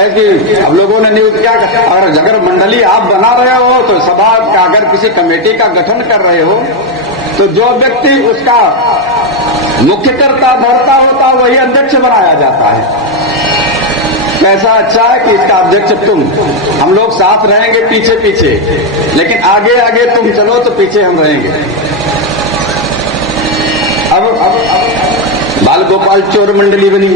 कहे कि अब लोगों ने नियुक्त क्या, अगर मंडली आप बना रहे हो तो सभा का अगर किसी कमेटी का गठन कर रहे हो तो जो व्यक्ति उसका मुख्यकर्ता धरता होता वही अध्यक्ष बनाया जाता है। कैसा अच्छा है कि इसका अध्यक्ष तुम, हम लोग साथ रहेंगे पीछे पीछे, लेकिन आगे आगे तुम चलो तो पीछे हम रहेंगे। अब बाल गोपाल चोर मंडली बनी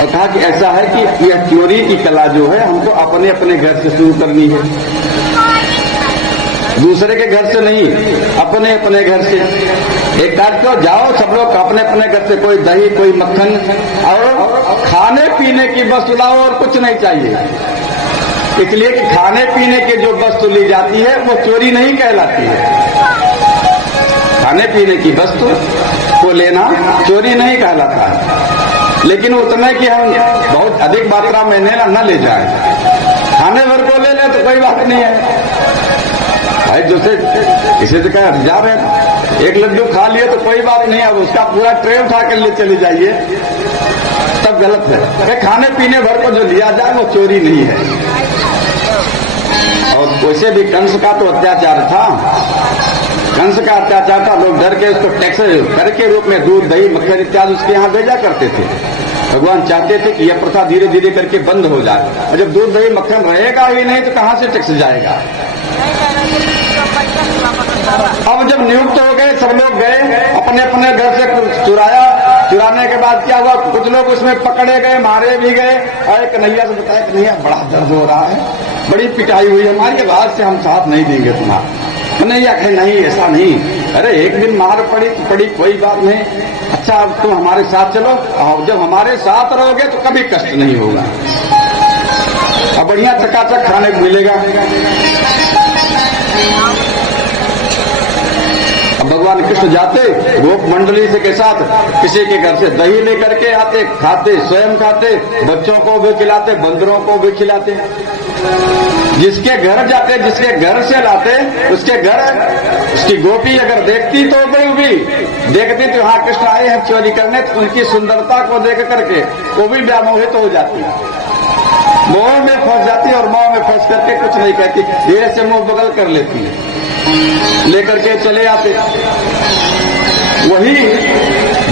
और कहा कि ऐसा है कि यह चोरी की कला जो है हमको अपने अपने घर से शुरू करनी है, दूसरे के घर से नहीं, अपने अपने घर से। एक काट को जाओ सब लोग अपने अपने घर से, कोई दही कोई मक्खन और खाने पीने की वस्तु लाओ और कुछ नहीं चाहिए, इसलिए कि खाने पीने की जो वस्तु ली जाती है वो चोरी नहीं कहलाती है। खाने पीने की वस्तु को लेना चोरी नहीं कहलाता है, लेकिन उतने कि हम बहुत अधिक मात्रा में न ले जाए। खाने भर को ले ले तो कोई बात नहीं है भाई, दूसरे इसे तो क्या जा रहे हैं, एक लड्डू खा लिए तो कोई बात नहीं, अब उसका पूरा ट्रे उठा कर ले चले जाइए तब गलत है। खाने पीने भर को जो लिया जाए वो चोरी नहीं है। और वैसे भी कंस का तो अत्याचार था, कंस का अत्याचार था, लोग डर के उसको टैक्स कर के रूप में दूध दही मक्खन इत्यादि उसके यहाँ भेजा करते थे। भगवान चाहते थे कि यह प्रथा धीरे धीरे करके बंद हो जाए, और जब दूध दही मक्खन रहेगा ही नहीं तो कहाँ से टैक्स जाएगा। अब जब नियुक्त हो गए, सब लोग गए अपने अपने घर से चुराया, चुराने के बाद क्या हुआ, कुछ लोग उसमें पकड़े गए, मारे भी गए। और कन्हैया से बताया कन्हैया बड़ा दर्द हो रहा है, बड़ी पिटाई हुई हमारी, बाद से हम साथ नहीं देंगे तुम्हारा। कन्हैया कहे नहीं ऐसा नहीं, अरे एक दिन मार पड़ी तो पड़ी, कोई बात नहीं, अच्छा अब तुम हमारे साथ चलो, और जब हमारे साथ रहोगे तो कभी कष्ट नहीं होगा और बढ़िया चकाचक खाने को मिलेगा। अब भगवान कृष्ण जाते गोप मंडली से के साथ किसी के घर से दही लेकर के आते, खाते, स्वयं खाते, बच्चों को भी खिलाते, बंदरों को भी खिलाते। जिसके घर जाते, जिसके घर से लाते, उसके घर उसकी गोपी अगर देखती तो भी देखती तो हाँ कृष्ण आए हैं चोरी करने, तो उनकी सुंदरता को देख करके वो भी व्यामोहित हो जाती, मोह में फंस जाती और मोह में फंस करके कुछ नहीं कहती, धीरे से मुंह बगल कर लेती है, लेकर के चले आते। वही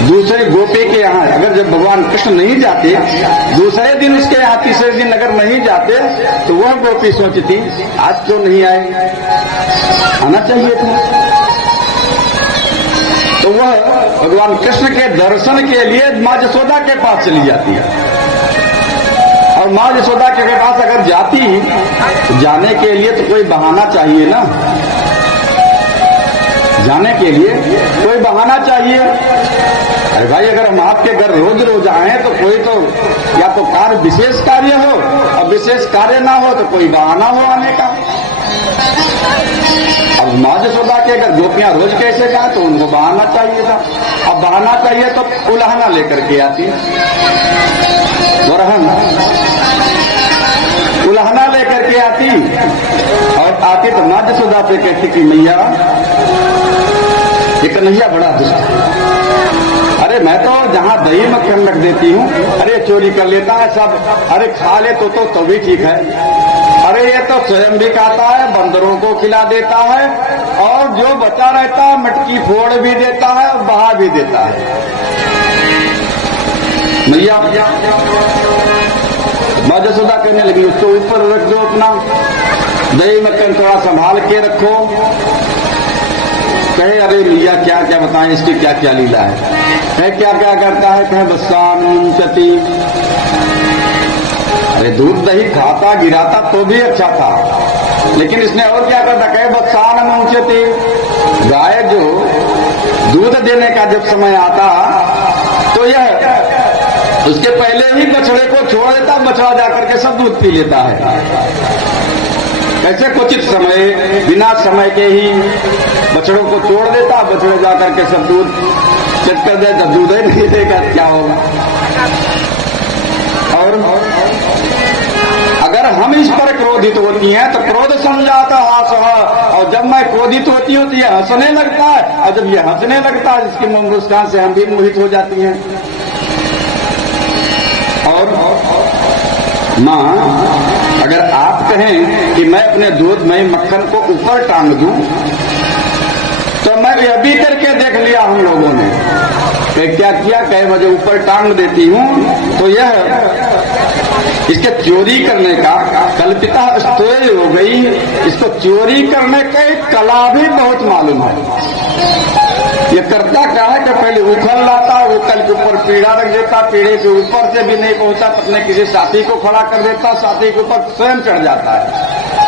दूसरे गोपी के यहाँ अगर जब भगवान कृष्ण नहीं जाते, दूसरे दिन उसके यहाँ तीसरे दिन अगर नहीं जाते तो वह गोपी सोचती आज क्यों नहीं आए, आना चाहिए था। तो वह भगवान कृष्ण के दर्शन के लिए माँ यशोदा के पास चली जाती है, और माँ यशोदा के पास अगर जाती तो जाने के लिए तो कोई बहाना चाहिए ना, जाने के लिए कोई बहाना चाहिए। अरे भाई अगर हम आपके घर रोज रोज आए तो कोई तो या तो कार्य विशेष कार्य हो, और विशेष कार्य ना हो तो कोई बहाना हो आने का। अब माँ यशोदा के अगर गोपियां रोज कैसे जाए तो उनको बहाना चाहिए था, अब बहाना चाहिए तो उल्हाना लेकर के आती, उल्हाना लेकर के आती, और आती तो माँ यशोदा पे कहती कि मैया ये कन्हैया बड़ा दुष्ट है, अरे मैं तो जहाँ दही मक्खन रख देती हूँ, अरे चोरी कर लेता है सब, अरे खा ले तो भी ठीक है, अरे ये तो स्वयं भी खाता है, बंदरों को खिला देता है, और जो बचा रहता है मटकी फोड़ भी देता है और बहा भी देता है। मैया माँ यशोदा कहने लगी उसको ऊपर रख दो, अपना दही मक्खन थोड़ा संभाल के रखो। कहे अरे मैया क्या क्या बताएं, इसकी क्या क्या लीला है, कहे क्या क्या करता है, कहे बस्सानुंचति, अरे दूध दही खाता गिराता तो भी अच्छा था, लेकिन इसने और क्या करता, कहे बस्सानुंचति, गाय जो दूध देने का जब समय आता तो यह उसके पहले ही बछड़े को छोड़ देता, बछड़ा जाकर के सब दूध पी लेता है। ऐसे क्वचित समय बिना समय के ही बछड़ों को छोड़ देता, बछड़े जाकर के सब दूध चट कर दे, जब दूध ही नहीं देगा क्या होगा। और अगर हम इस पर क्रोधित होती हैं तो क्रोध समझाता हास, और जब मैं क्रोधित होती हूँ तो ये हंसने लगता है, और जब ये हंसने लगता है इसकी मुस्कान से हम भी मोहित हो जाती हैं। और माँ, अगर आप कहें कि मैं अपने दूध में मक्खन को ऊपर टांग दूं, तो मैं यह भी करके देख लिया हम लोगों ने। क्या किया, कहे मुझे ऊपर टांग देती हूं, तो यह इसके चोरी करने का कल्पिता स्तोय हो गई। इसको चोरी करने का एक कला भी बहुत मालूम है। ये करता क्या है कि पहले उखल लाता, उखल के ऊपर पीढ़ा रख देता, पीढ़े के ऊपर से भी नहीं पहुंचा तो अपने किसी साथी को खड़ा कर देता, साथी के ऊपर स्वयं चढ़ जाता है।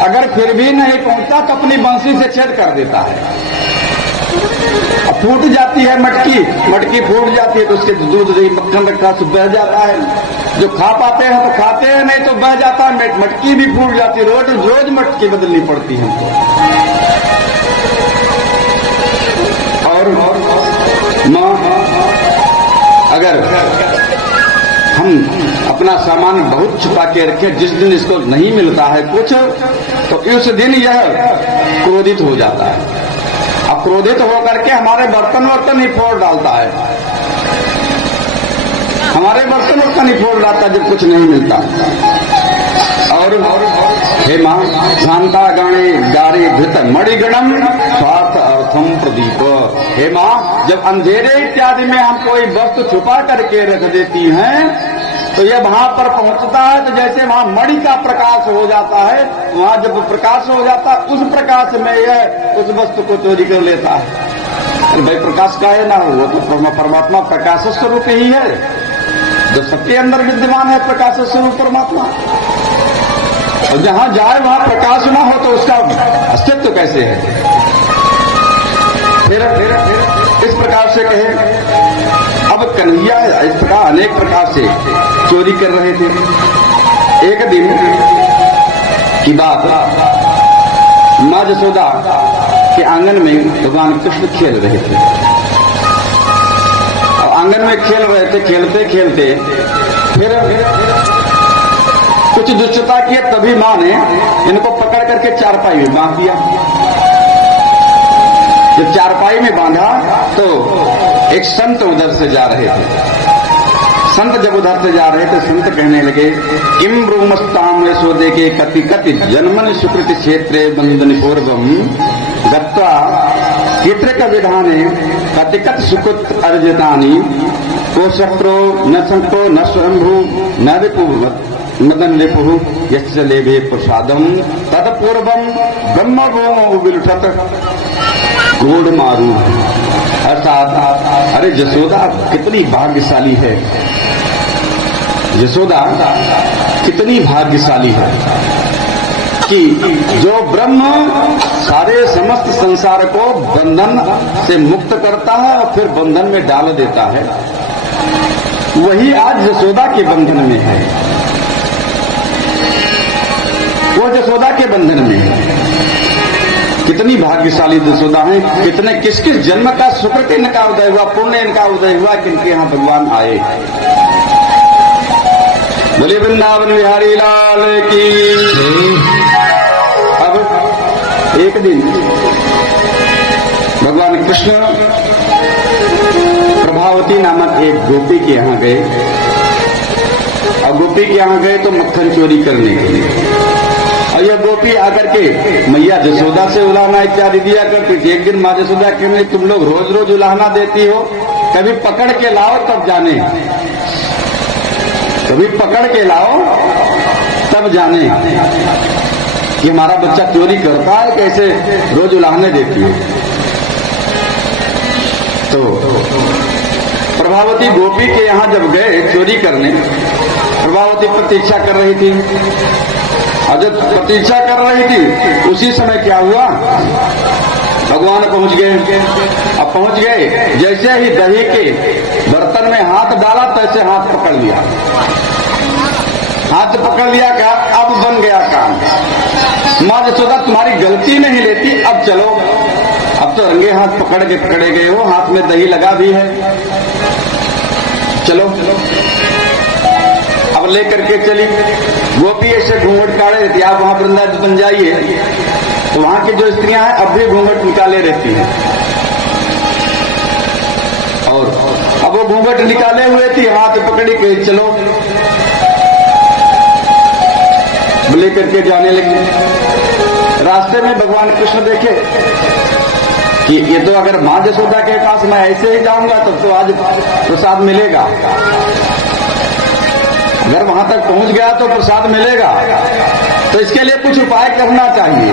अगर फिर भी नहीं पहुंचा तो अपनी बंसी से छेद कर देता है। फूट जाती है मटकी फूट जाती है तो उसके दूध दही मक्खन रखा तो बह जाता है। जो खा पाते हैं तो खाते हैं, नहीं तो बह जाता है। मटकी भी फूट जाती है, रोज मटकी बदलनी पड़ती है हमको। और मां, अगर हम अपना सामान बहुत छुपा के रखें, जिस दिन इसको नहीं मिलता है कुछ, तो उस दिन यह क्रोधित हो जाता है। अब क्रोधित होकर के हमारे बर्तन ही फोड़ डालता है, हमारे बर्तन ही फोड़ डालता जब कुछ नहीं मिलता। और हे मां, शांता गाणे गारे धृत मणिगणम स्वार्थ अर्थम प्रदीप। हे मां, जब अंधेरे इत्यादि में हम कोई वस्तु छुपा करके रख देती हैं, तो यह वहां पर पहुंचता है तो जैसे वहां मणि का प्रकाश हो जाता है, वहां जब प्रकाश हो जाता है उस प्रकाश में यह उस वस्तु को चोरी कर लेता है। भाई प्रकाश का है ना, वो तो परमात्मा प्रकाश स्वरूप ही है, जो सबके अंदर विद्यमान है प्रकाश स्वरूप परमात्मा। और जहां जाए वहां प्रकाश ना हो तो उसका अस्तित्व कैसे है। फिर इस प्रकार से कहे, अब कन्हैया इस प्रकार अनेक प्रकार से चोरी कर रहे थे। एक दिन की बात, मां जसोदा के आंगन में भगवान कृष्ण खेल रहे थे। और आंगन में खेल रहे थे, खेलते खेलते फिर कुछ दुष्टता की, तभी मां ने इनको पकड़ करके चारपाई में बांध दिया। जब चारपाई में बांधा तो एक संत उधर से जा रहे थे। संत जब उधर से जा रहे थे, संत कहने लगे, किम ब्रूमस्ताम यशोदे के कति कति जन्मन सुकृति क्षेत्रे बंधन पूर्वम गत्वा चित्रक विधाने कतिकत सुकृत अर्जितानी को शक्रो न शंको न स्वयंभू न विपुवत मदन रिपु यश लेभे प्रसादम तत्पूर्वम ब्रह्म भूमो विलुठत गोड़ मारू। अर्थात अरे जसोदा कितनी भाग्यशाली है, यशोदा कितनी भाग्यशाली है कि जो ब्रह्म सारे समस्त संसार को बंधन से मुक्त करता है और फिर बंधन में डाल देता है, वही आज यशोदा के बंधन में है। वो यशोदा के बंधन में है। कितनी भाग्यशाली यशोदा है, कितने किस किस जन्म का सुकृत इनका उदय हुआ, पुण्य इनका उदय हुआ कि इनके यहां भगवान आए। बोले वृंदावन बिहारी लाल की। अब एक दिन भगवान कृष्ण प्रभावती नामक एक गोपी के यहां गए। और गोपी के यहां गए तो मक्खन चोरी करने के लिए। और यह गोपी आकर के मैया जसोदा से उलाहना इत्यादि दिया करती थी। एक दिन माँ जसोदा कहने, तुम लोग रोज रोज उलाहना देती हो, कभी पकड़ के लाओ तब जाने, कभी पकड़ के लाओ तब जाने कि हमारा बच्चा चोरी करता है, कैसे रोज उलाहने देती हो। तो प्रभावती गोपी के यहां जब गए चोरी करने, प्रभावती प्रतीक्षा कर रही थी। और जब प्रतीक्षा कर रही थी उसी समय क्या हुआ, भगवान पहुंच गए। अब पहुंच गए, जैसे ही दही के बर्तन में हाथ डाला तैसे हाथ पकड़ लिया। हाथ पकड़ लिया, क्या अब बन गया काम। माँ जसोदा तुम्हारी गलती नहीं लेती, अब चलो। अब तो रंगे हाथ पकड़े गए हो, हाथ में दही लगा भी है, चलो। अब लेकर के चली गोपी, ऐसे घूंघट काढ़े रहती। आप वहां वृंदावन जाइए तो वहां की जो स्त्रियां हैं अब भी घूंघट निकाले रहती हैं। और अब वो घूंघट निकाले हुए थी, हाथ पकड़ी के चलो। लेकर के जाने लगी। रास्ते में भगवान कृष्ण देखे कि ये तो अगर मां यशोदा के पास मैं ऐसे ही जाऊंगा तब तो आज प्रसाद मिलेगा, अगर वहां तक पहुंच गया तो प्रसाद मिलेगा, तो इसके लिए कुछ उपाय करना चाहिए।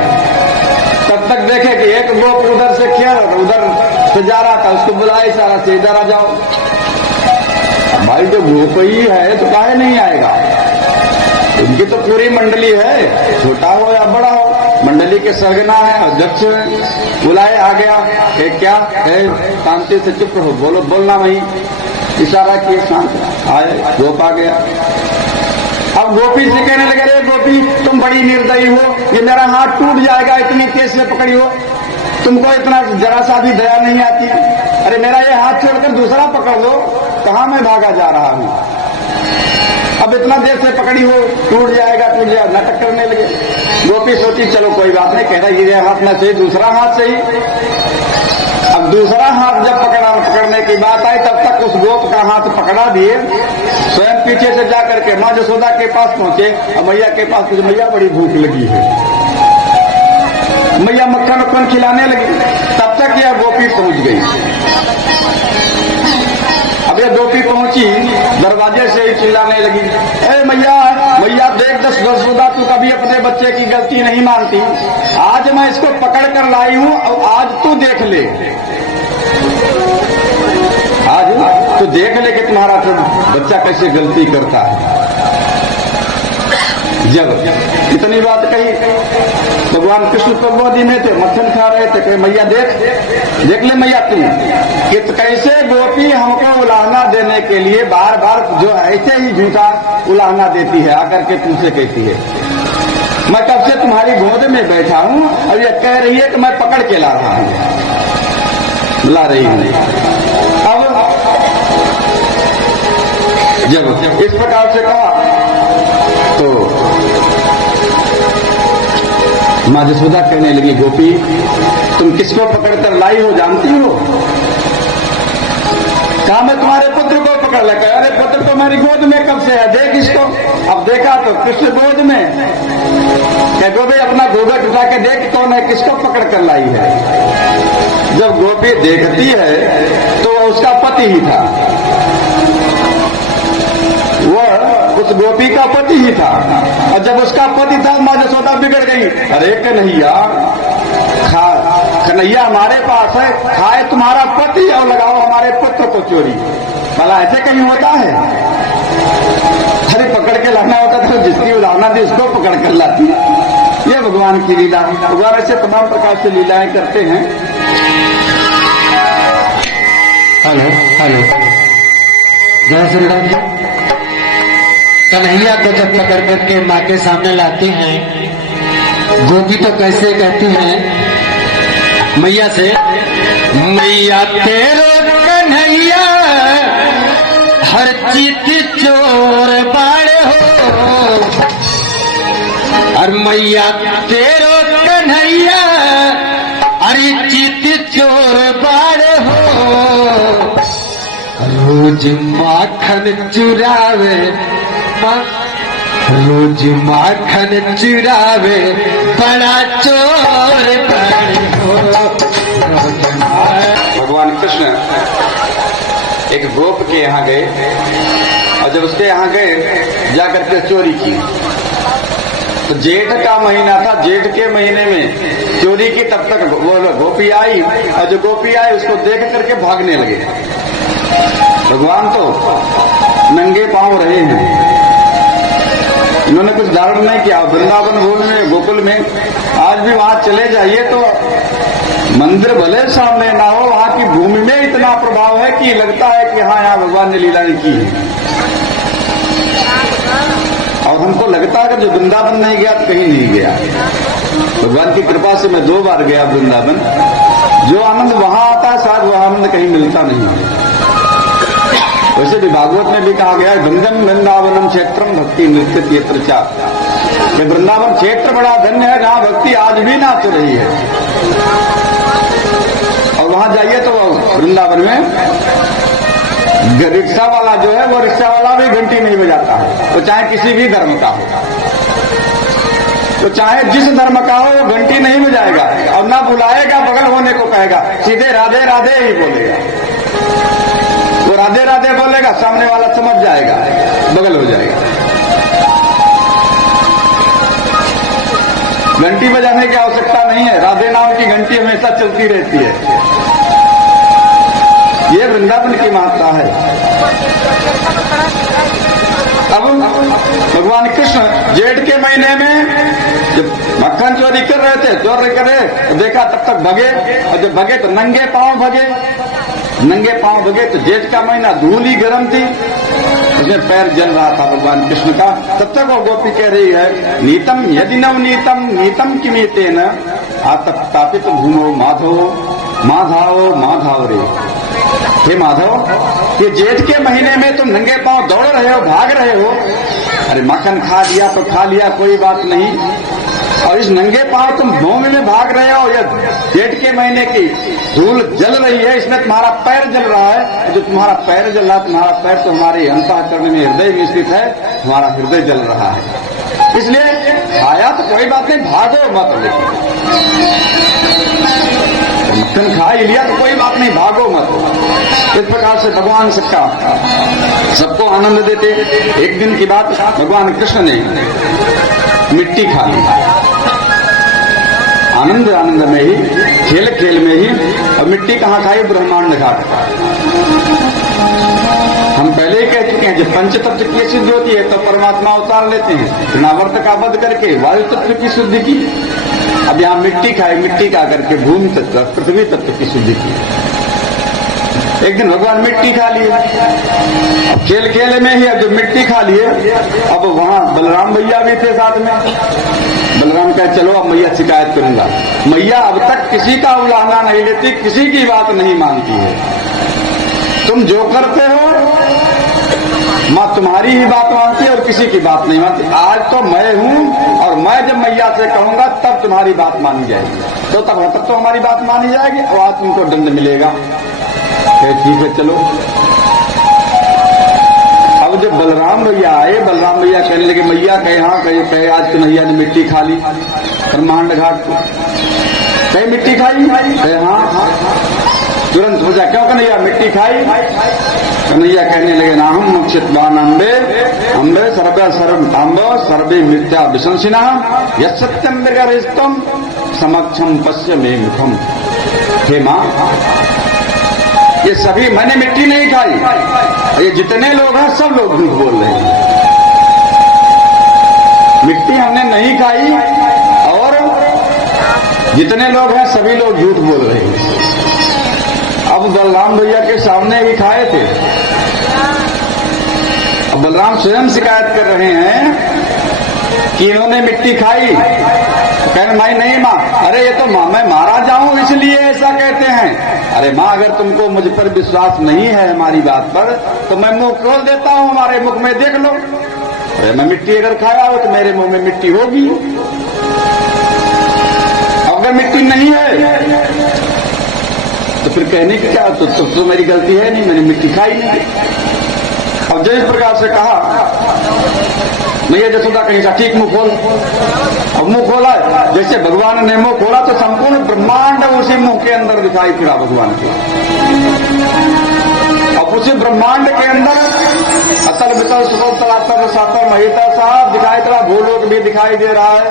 तब तक देखे कि एक गोप उधर से खेल उधर से जा रहा था, उसको बुलाया इशारा से इधर आ जाओ। भाई जो गोप ही है तो काहे नहीं आएगा, उनकी तो पूरी मंडली है, छोटा हो या बड़ा हो, मंडली के सरगना है, अध्यक्ष है। बुलाए आ गया, क्या है, शांति से चुप रहो, बोलो बोलना नहीं, इशारा किए, शांत आए, गोप आ गया। अब गोपी से कहने लगे, अरे गोपी तुम बड़ी निर्दयी हो, ये मेरा हाथ टूट जाएगा, इतनी तेज से पकड़ी हो, तुमको इतना जरा सा भी दया नहीं आती, अरे मेरा ये हाथ छोड़कर दूसरा पकड़ लो, कहां मैं भागा जा रहा हूं, अब इतना देर से पकड़ी हो, टूट जाएगा, नाटक करने लगे। गोपी सोची चलो कोई बात नहीं, कह रहा ये हाथ ना सही, दूसरा हाथ सही। अब दूसरा हाथ जब पकड़ने की बात आई, तब तक उस गोप का हाथ पकड़ा दिए, स्वयं पीछे से जाकर के मां यशोदा के पास पहुंचे। अब मैया के पास, मैया बड़ी भूख लगी है, मैया मक्खन वक्खन खिलाने लगी। तब तक यह गोपी पहुंच गई। अब यह गोपी पहुंची, दरवाजे से ही चिल्लाने लगी, अरे मैया मैया देख यशोदा, तू कभी अपने बच्चे की गलती नहीं मानती, आज मैं इसको पकड़ कर लाई हूं और आज तू देख ले, आज तो देख ले कि तुम्हारा बच्चा कैसे गलती करता है। जब इतनी बात कही, भगवान कृष्ण तो गोदी में थे, मक्खन खा रहे थे, मैया देख ले मैया तू कि कैसे गोपी हमको उलाहना देने के लिए बार बार जो ऐसे ही झूठा उलाहना देती है, आकर के तुमसे कहती है, मैं कब से तुम्हारी गोद में बैठा हूं और ये कह रही है कि मैं पकड़ के ला रहा हूं, ला रही हूं। अब जब इस प्रकार से कहा तो मां यशोदा कहने लगी, गोपी तुम किसको पकड़कर लाई हो जानती हो? कहा मैं तुम्हारे पुत्र को पकड़ लगा। अरे पुत्र तो मेरी गोद में कब से है, देख इसको। अब देखा तो कृष्ण गोद में। क्या गोपी अपना घूंघट उठा के देख कौन है, किसको पकड़ कर लाई है। जब गोपी देखती है तो उसका पति ही था, वह उस गोपी का पति ही था। और जब उसका पति था, मां यशोदा बिगड़ गई, अरे कन्हैया कन्हैया हमारे पास है, खाए तुम्हारा पति और लगाओ हमारे पुत्र को चोरी। भला ऐसे कहीं होता है? अरे पकड़ के लाना होता था, जिसकी उलाहना थी उसको पकड़ कर लाती। ये भगवान की लीला है। भगवान ऐसे तमाम प्रकार से लीलाएं करते हैं। हेलो हेलो, जय श्री राम जी। कन्हैया को जब पकड़ करके माँ के सामने लाते हैं, गोपी तो कैसे कहती हैं मैया से, मैया तेरो कन्हैया हर चीज चोर बाड़े हो, और मैया तेरो कन्हैया अरे चीज चोर बाड़े हो, रोज माखन चुरावे, रोज माखन चुरावे बड़ा चोर बड़े हो। भगवान कृष्ण एक गोप के यहाँ गए, और जब उसके यहाँ गए जाकर के चोरी की, तो जेठ का महीना था, जेठ के महीने में चोरी की। तब तक वो गोपी आई, और जो गोपी आई उसको देख करके भागने लगे। भगवान तो नंगे पांव रहे हैं, इन्होंने कुछ धारण नहीं किया। वृंदावन भूमि में, गोकुल में आज भी वहां चले जाइए तो मंदिर भले सामने ना हो, वहां की भूमि में इतना प्रभाव है कि लगता है कि हाँ यहाँ भगवान ने लीलाएं की है। और हमको लगता है कि जो वृंदावन नहीं गया तो कहीं नहीं गया। भगवान की कृपा से मैं 2 बार गया वृंदावन। जो आनंद वहां आता है शायद वह आनंद कहीं मिलता नहीं। वैसे भी भागवत में भी कहा गया है, गंधम वृंदावनम क्षेत्रम भक्ति नृत्य क्षेत्र चा। वृंदावन क्षेत्र बड़ा धन्य है जहां भक्ति आज भी नाच रही है। और वहां जाइए तो वृंदावन में रिक्शा वाला जो है, वो रिक्शा वाला भी घंटी नहीं बजाता है, तो चाहे किसी भी धर्म का हो। तो चाहे जिस धर्म का हो वो घंटी नहीं बजाएगा और ना बुलाएगा, बगल होने को कहेगा, सीधे राधे राधे ही बोलेगा। वो राधे राधे बोलेगा, सामने वाला समझ जाएगा, बगल हो जाएगा। घंटी बजाने की आवश्यकता नहीं है, राधे नाम की घंटी हमेशा चलती रहती है। ये वृंदावन की महत्ता है। अब भगवान कृष्ण जेठ के महीने में जब मक्खन चोरी कर रहे थे, चोरी कर रहे तो देखा, तब तक भगे, और जब भगे तो नंगे पांव भगे। नंगे पांव भगे तो जेठ का महीना धूल ही गर्म थी, उसमें पैर जल रहा था भगवान कृष्ण का। तब तक वो गोपी कह रही है, नीतम यदि नवनीतम नीतम किमीतेन आतप्तापित भूमो माधव माधाओ माधाव रे। हे माधव, ये जेठ के महीने में तुम नंगे पांव दौड़ रहे हो, भाग रहे हो। अरे मक्खन खा लिया तो खा लिया, कोई बात नहीं, और इस नंगे पांव तुम भूमि में भाग रहे हो। या जेठ के महीने की धूल जल रही है, इसमें तुम्हारा पैर जल रहा है। जो तुम्हारा पैर जल रहा है, तुम्हारा पैर तो हमारे अंतःकरण में, हृदय में स्थित है, तुम्हारा हृदय जल रहा है। इसलिए खाया तो कोई बात नहीं, भागो मत। मक्खन खा ही लिया तो कोई बात नहीं, भागो मत। इस प्रकार से भगवान सबको आनंद देते। एक दिन की बात, भगवान कृष्ण ने मिट्टी खा ली, आनंद आनंद में ही, खेल खेल में ही। और मिट्टी कहाँ खाई? ब्रह्मांड घाट। हम पहले ही कह चुके हैं, जब पंच तत्व की सिद्धि होती है तो परमात्मा अवतार लेते हैं, तृणावर्त का वध करके वायु तत्व की शुद्धि की। अब यहाँ मिट्टी खाई, मिट्टी का करके भूमि तत्व, पृथ्वी तत्व की शुद्धि की। एक दिन भगवान मिट्टी खा लिए, अब खेल खेल में ही, अब जब मिट्टी खा लिए, अब वहां बलराम भैया भी थे साथ में। बलराम कहे, चलो अब मैया शिकायत करूंगा। मैया अब तक किसी का उलाहना नहीं लेती, किसी की बात नहीं मानती है। तुम जो करते हो मां तुम्हारी ही बात मानती है और किसी की बात नहीं मानती। आज तो मैं हूं और मैं जब मैया से कहूंगा तब तुम्हारी बात मानी जाएगी। तो तब तो हमारी बात मानी जाएगी और आज तुमको दंड मिलेगा। ठीक है चलो। अब जब बलराम भैया आए, बलराम भैया कहने लगे, मैया कहे हाँ, कहे आज तो मैया ने मिट्टी खा ली ब्रह्मांड घाट को। कहे मिट्टी खाई? कहे हाँ। तुरंत हो जाए, क्यों कन्हैया मिट्टी खाई? कन्हैया कहने लगे, ना हम मुक्षितवान अम्बे अम्बे सर्वे सर्व अम्ब सर्वे मिथ्या विशंसिना यत् सत्यम मृगरिष्टम समक्षम पश्य मे मुखम। हे मां, ये सभी, मैंने मिट्टी नहीं खाई, ये जितने लोग हैं सब लोग झूठ बोल रहे हैं। मिट्टी हमने नहीं खाई और जितने लोग हैं सभी लोग झूठ बोल रहे हैं। अब बलराम भैया के सामने भी खाए थे, अब बलराम स्वयं शिकायत कर रहे हैं कि इन्होंने मिट्टी खाई। कहने माई नहीं माँ, अरे ये तो माँ मैं मारा जाऊं इसलिए ऐसा कहते हैं। अरे माँ, अगर तुमको मुझ पर विश्वास नहीं है हमारी बात पर तो मैं मुंह खोल देता हूं, हमारे मुख में देख लो। अरे मैं मिट्टी अगर खाया हो तो मेरे मुंह में मिट्टी होगी, अगर मिट्टी नहीं है तो फिर कहने की क्या? तो मेरी गलती है नहीं, मैंने मिट्टी खाई नहीं। अब जिस प्रकार से कहा, मैया जसोदा कहीं का ठीक मुंह खोल। अब मुंह खोला, जैसे भगवान ने मुंह खोला तो संपूर्ण ब्रह्मांड उसी मुंह के अंदर दिखाई पड़ा भगवान के। अब उसी ब्रह्मांड के अंदर अतल वितल सुतल तलातर सातर महिता साहब दिखाई पड़ा, भूलोक भी दिखाई दे रहा है,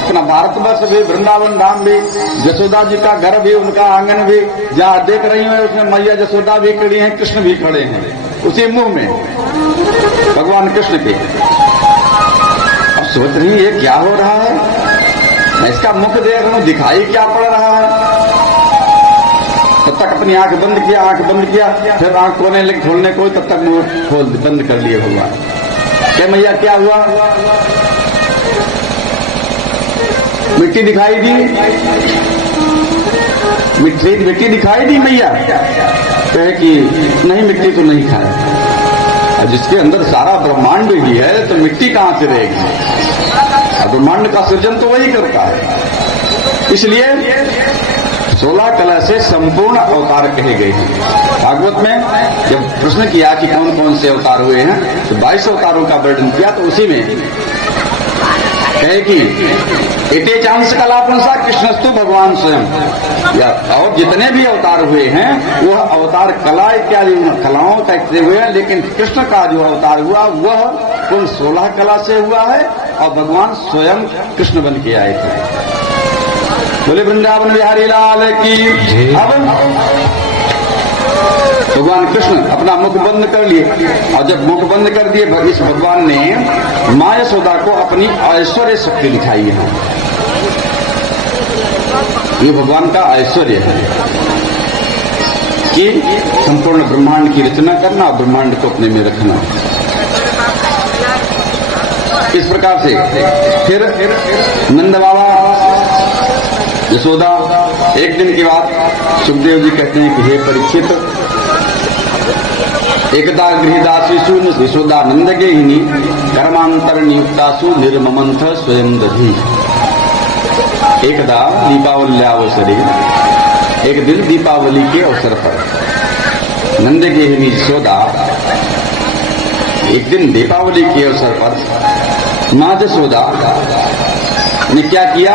अपना भारतवर्ष भी, वृंदावन धाम भी, जसोदा जी का घर भी, उनका आंगन भी, जहां देख रही हूं उसमें मैया जसोदा भी खड़ी हैं, कृष्ण भी खड़े हैं उसी मुंह में भगवान कृष्ण के। अब सोच रही ये क्या हो रहा है, मैं इसका मुख देख रहा हूं, दिखाई क्या पड़ रहा है। तब तक अपनी आंख बंद किया, आंख बंद किया, फिर आंख खोलने लगे, खोलने को तब तक मुंह खोल बंद कर लिए भगवान। क्या मैया क्या हुआ? मिट्टी दिखाई दी, मिट्टी दिखाई दी मैया? कहे कि नहीं, मिट्टी तो नहीं खाया, और जिसके अंदर सारा ब्रह्मांड ही है तो मिट्टी कहां से रहेगी? और ब्रह्मांड का सृजन तो वही करता है। इसलिए 16 कला से संपूर्ण अवतार कहे गए हैं। भागवत में जब प्रश्न किया कि कौन कौन से अवतार हुए हैं तो 22 अवतारों का वर्णन किया, तो उसी में कहे कि एटे चांस कला पुंसा कृष्णस्तु भगवान स्वयं, या और जितने भी अवतार हुए हैं वह अवतार कला इत्यादि कलाओं का हुए हैं, लेकिन कृष्ण का जो अवतार हुआ वह कुल 16 कला से हुआ है और भगवान स्वयं कृष्ण बन के आए थे। बोले वृंदावन बिहारी लाल की। अब भगवान कृष्ण अपना मुख बंद कर लिए, और जब मुख बंद कर दिए इस भगवान ने मां यशोदा को अपनी ऐश्वर्य शक्ति दिखाई है। ये भगवान का ऐश्वर्य है कि संपूर्ण ब्रह्मांड की रचना करना और ब्रह्मांड को अपने में रखना। इस प्रकार से फिर नंद बाबा यशोदा एक दिन की बात सुखदेव जी कहते हैं कि हे परीक्षित, एकदा गृहदासीषु यशोदानंद गेहिनी कर्मांतर नियुक्तासु निर्ममंथ स्वयं दधी। एकदा दीपावल्यावसरे, एक दिन दीपावली के अवसर पर नंद गेहिनी यशोदा एक दिन दीपावली के अवसर पर मां यशोदा ने क्या किया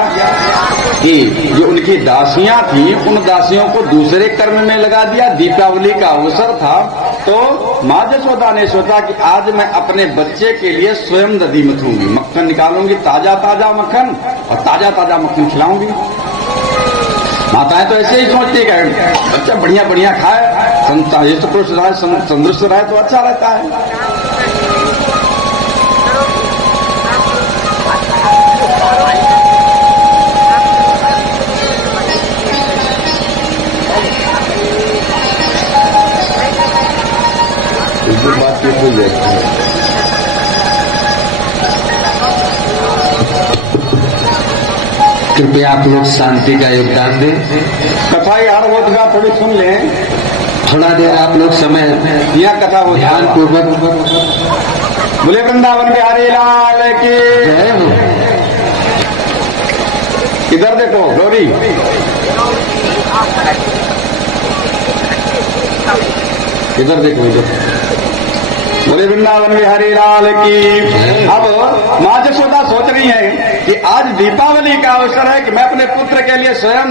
कि जो उनकी दासियां थी उन दासियों को दूसरे कर्म में लगा दिया। दीपावली का अवसर था तो मां यशोदा ने सोचा कि आज मैं अपने बच्चे के लिए स्वयं दधी मथूंगी, मक्खन निकालूंगी, ताजा ताजा मक्खन, और ताजा ताजा मक्खन खिलाऊंगी। माताएं तो ऐसे ही सोचती है बच्चा बढ़िया बढ़िया खाए, ये तो पुरुष रहे, तंदुरुस्त रहे तो अच्छा रहता है। बात ये हो जाती है। कृपया आप लोग शांति का योगदान दें। कथा यार वो जगह थोड़ी सुन लें, थोड़ा देर आप लोग समय यह कथा हो ध्यान पूर्वक। बोले वृंदावन बिहारी लाल की जय हो। इधर देखो गौरी, इधर देखो इधर। बोले वृंदावन बिहारी लाल की। अब मां यशोदा सोच रही है कि आज दीपावली का अवसर है कि मैं अपने पुत्र के लिए स्वयं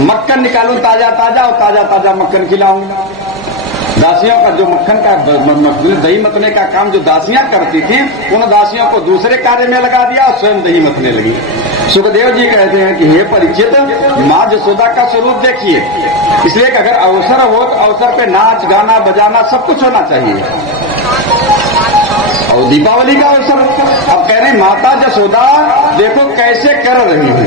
मक्खन निकालूं ताजा ताजा, और ताजा ताजा मक्खन खिलाऊं। दासियों का जो मक्खन का दही मतने का काम जो दासियां करती थी उन दासियों को दूसरे कार्य में लगा दिया और स्वयं दही मतने लगी। सुखदेव जी कहते हैं कि हे परीक्षित, मां यशोदा का स्वरूप देखिए, इसलिए कि अगर अवसर हो तो अवसर पे नाच गाना बजाना सब कुछ होना चाहिए। और दीपावली का अवसर अब कह रहे माता यशोदा देखो कैसे कर रही है।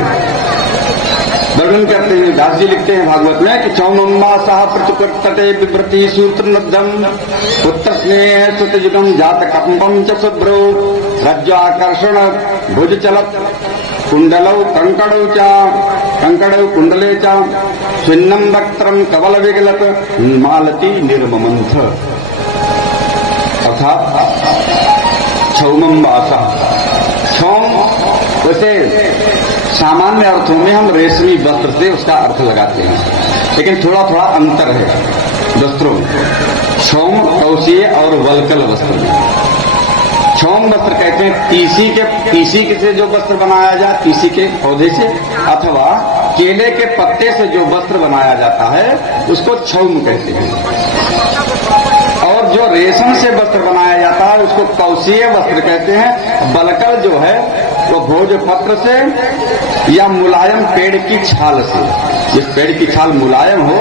वर्णन करते हैं, दास जी लिखते हैं भागवत में कि चौमम्मा सह प्रतिपत्तटे विव्रति सूत्र नद्दम पुत्र स्नेह सुतजुगम जात कंपम च शुभ्रो रज्जाकर्षण भुज चलत कुंडलौ कंकड़ौ चा कंकड़ौ कुंडले चा छिन्नम वक्त्रम कवल विगलत मालती निर्ममंथ। अर्थात छौमम वासा, छौम वैसे सामान्य अर्थों में हम रेशमी वस्त्र से उसका अर्थ लगाते हैं, लेकिन थोड़ा थोड़ा अंतर है वस्त्रों में। छौम कौशीय और वलकल वस्त्र में। छौम वस्त्र कहते हैं तीसी से जो वस्त्र बनाया जाए, तीसी के पौधे से अथवा केले के पत्ते से जो वस्त्र बनाया जाता है उसको छौम कहते हैं। और जो रेशम से वस्त्र बनाया जाता है उसको कौशीय वस्त्र कहते हैं। बलकल जो है वो भोजपत्र से या मुलायम पेड़ की छाल से, जिस पेड़ की छाल मुलायम हो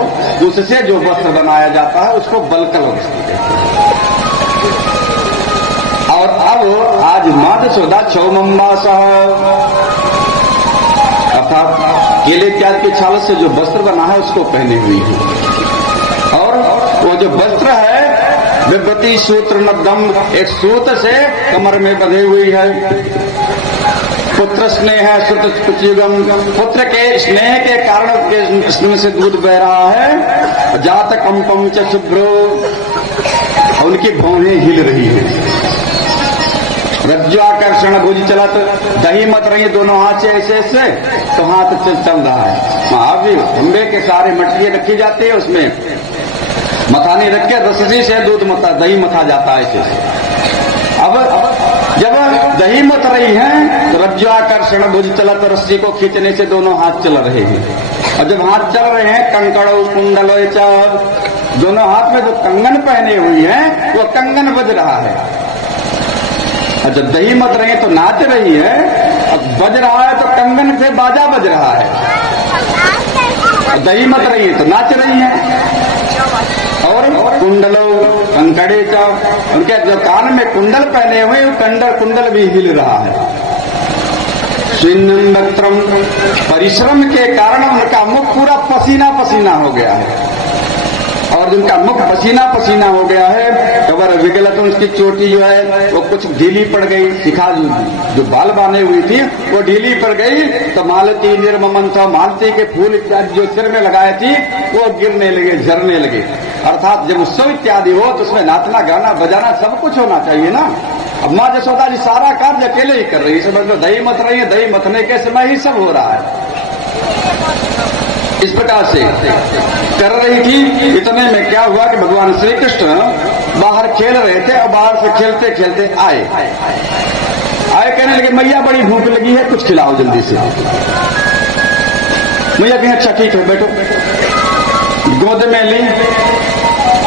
उससे जो वस्त्र बनाया जाता है उसको बलकल वस्त्र कहते हैं। और अब आज मां यशोदा छौमम्मा अर्थात केले इत्यादि की छाल से जो वस्त्र बना है उसको पहने हुई है। और वो जो वस्त्र है विभ्रति सूत्र नद्दम, एक सूत्र से कमर में बंधे हुई है। पुत्र स्नेह सुतयुगम, पुत्र के स्नेह के कारण इसमें से दूध बह रहा है। जात कंपम च शुभ्रो, उनकी भौहें हिल रही है। रज्जाकर्षण भुज चलत, दही मत रही दोनों हाथ से ऐसे ऐसे तो हाथ चल रहा है। महावीर खंबे के सारे मटरियां रखी जाती है, उसमें मथानी रख के रस्सी से दूध मथा दही मथा जाता है ऐसे। अब जब दही मत रही है तो रज्ज्वाकर्षण भुज चलत, रस्सी को खींचने से दोनों हाथ चल रहे हैं। और जब हाथ चल रहे हैं कंकड़ो कुंडलो चार, दोनों हाथ में जो कंगन पहने हुई है वो कंगन बज रहा है। और जब दही मत रही है तो नाच रही है, और बज रहा है तो कंगन से बाजा बज रहा है। और दही मत रही है तो नाच रही है। और कुंडलो कंकड़े चाव, उनके जो कान में कुंडल पहने हुए कुंडल भी हिल रहा है। स्विन्नम वक्त्रम, परिश्रम के कारण उनका मुख पूरा पसीना पसीना हो गया है। और जिनका मुख पसीना पसीना हो गया है, कबर विगलत, उसकी चोटी जो है वो कुछ ढीली पड़ गई, शिखा जो बाल बांधे हुई थी वो ढीली पड़ गई। तो मालती निर्ममन था, मालती के फूल इत्यादि जो सिर में लगाए थी वो गिरने लगे, झरने लगे। अर्थात जब उत्सव इत्यादि हो तो उसमें नाचना गाना बजाना सब कुछ होना चाहिए ना। अब माँ जसोदा जी सारा कार्य अकेले ही कर रही है, समझ लो दही मत रही है, दही मतने के समय ही सब हो रहा है। इस प्रकार से कर रही थी। इतने में क्या हुआ कि भगवान श्री कृष्ण बाहर खेल रहे थे और बाहर से खेलते खेलते आए, कहने लगे मैया बड़ी भूख लगी है, कुछ खिलाओ जल्दी से। मैया कहें अच्छा ठीक है बैठो, गोद में ली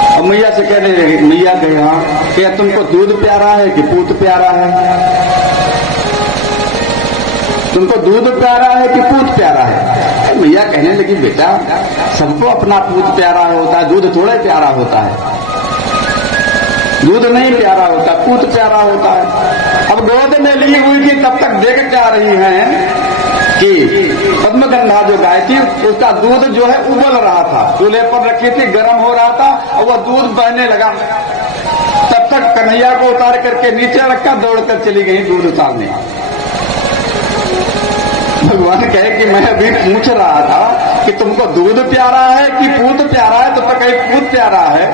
और मैया से कहने लगे, मैया कहे हाँ, क्या तुमको दूध प्यारा है कि पूत प्यारा है? तुमको दूध प्यारा है कि पूत प्यारा है? मैया कहने लगी बेटा सबको अपना पूत प्यारा होता है, दूध थोड़ा प्यारा होता है, दूध नहीं प्यारा होता, पूत प्यारा होता है। अब गोद में ली हुई थी तब तक देख क्या रही हैं कि पद्मगंधा जो गाय थी उसका दूध जो है उबल रहा था, चूल्हे पर रखी थी, गर्म हो रहा था और वह दूध बहने लगा। तब तक कन्हैया को उतार करके नीचे रखा, दौड़कर चली गई दूध उतारने। भगवान कहे कि मैं अभी पूछ रहा था कि तुमको दूध प्यारा है कि पूत प्यारा है, तो कहीं पूत प्यारा है,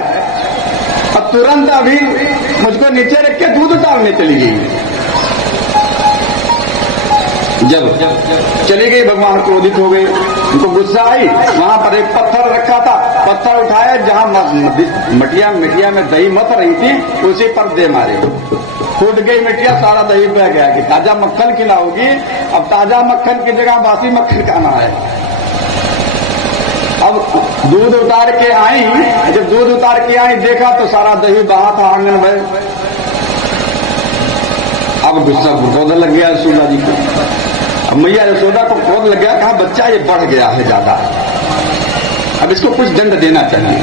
और तुरंत अभी मुझको नीचे रख के दूध उतारने चली गई। जब चली गई भगवान क्रोधित हो गए, उनको गुस्सा आई। वहां पर एक पत्थर रखा था, पत्थर उठाया, जहां मटिया में दही मत रही थी उसी पर दे मारे, फूट गई मिट्टिया, सारा दही बह गया कि ताजा मक्खन खिलाओगी। अब ताजा मक्खन की जगह बासी मक्खन खाना है। अब दूध उतार के आई, जब दूध उतार के आई देखा तो सारा दही बहा था आंगन में। अब गुस्सा क्रोध लग गया यशोदा जी को। अब मैया यशोदा को क्रोध लग गया, कहा बच्चा ये बढ़ गया है ज्यादा, अब इसको कुछ दंड देना चाहिए।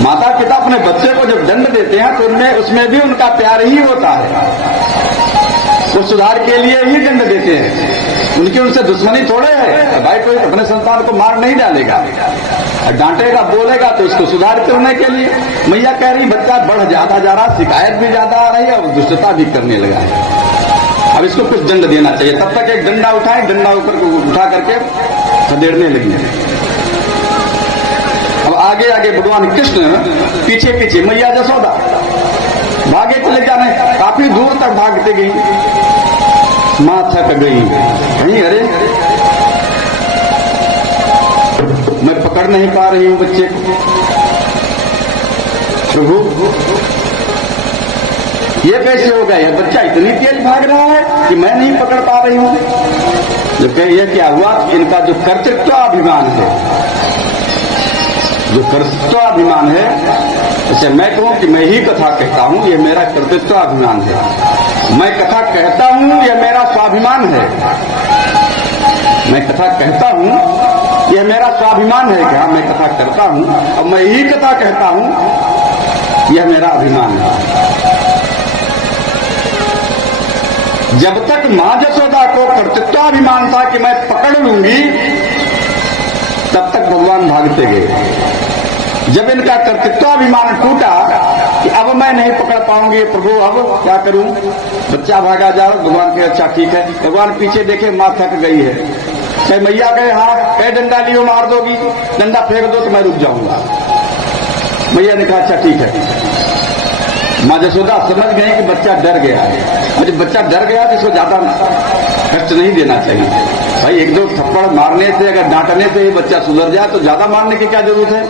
माता पिता अपने बच्चे को जब दंड देते हैं तो उसमें भी उनका प्यार ही होता है, वो सुधार के लिए ही दंड देते हैं, उनकी उनसे दुश्मनी थोड़े है। भाई कोई अपने संतान को मार नहीं डालेगा, डांटेगा बोलेगा तो उसको सुधार करने के लिए। मैया कह रही बच्चा बढ़ ज्यादा जा रहा, शिकायत भी ज्यादा आ रही है और दुष्टता भी करने लगा है, अब इसको कुछ दंड देना चाहिए। तब तक एक डंडा उठाए, डंडा ऊपर उठा करके खदेड़ने लगी। अब आगे आगे भगवान कृष्ण पीछे पीछे, मैया जसोदा भागे चले जाने, काफी दूर तक भागते गई। मां थक गई, कहीं अरे मैं पकड़ नहीं पा रही हूं बच्चे को, प्रभु ये कैसे हो गया, बच्चा इतनी तेज भाग रहा है कि मैं नहीं पकड़ पा रही हूं। जब यह क्या हुआ, इनका जो कर्तृत्वाभिमान है, जो कर्तृत्वाभिमान है, जैसे मैं कहूं कि मैं ही कथा कहता हूं, यह मेरा कर्तृत्वाभिमान है। मैं कथा कहता हूं, यह मेरा स्वाभिमान है। मैं कथा कहता हूं, यह मेरा स्वाभिमान है कि हाँ मैं कथा करता हूं, और मैं ही कथा कहता हूं, यह मेरा अभिमान है। जब तक मां जसोदा को कर्तृत्वाभिमान था कि मैं पकड़ लूंगी, तब तक भगवान भागते गए। जब इनका कर्तृत्वाभिमान टूटा कि अब मैं नहीं पकड़ पाऊंगी प्रभु, अब क्या करूं, बच्चा भागा जा रहा, भगवान के अच्छा ठीक है। भगवान पीछे देखे, मां थक गई है, कहे मैया कहे हाँ, कहे डंडा लियो मार दोगी, डंडा फेंक दो तो मैं रुक जाऊंगा। मैया ने कहा अच्छा ठीक है। मां जसोदा समझ गए कि बच्चा डर गया है, और जब बच्चा डर गया तो इसको ज्यादा कष्ट नहीं देना चाहिए। भाई एक दो थप्पड़ मारने से, अगर डांटने से ही बच्चा सुधर जाए तो ज्यादा मारने की क्या जरूरत है।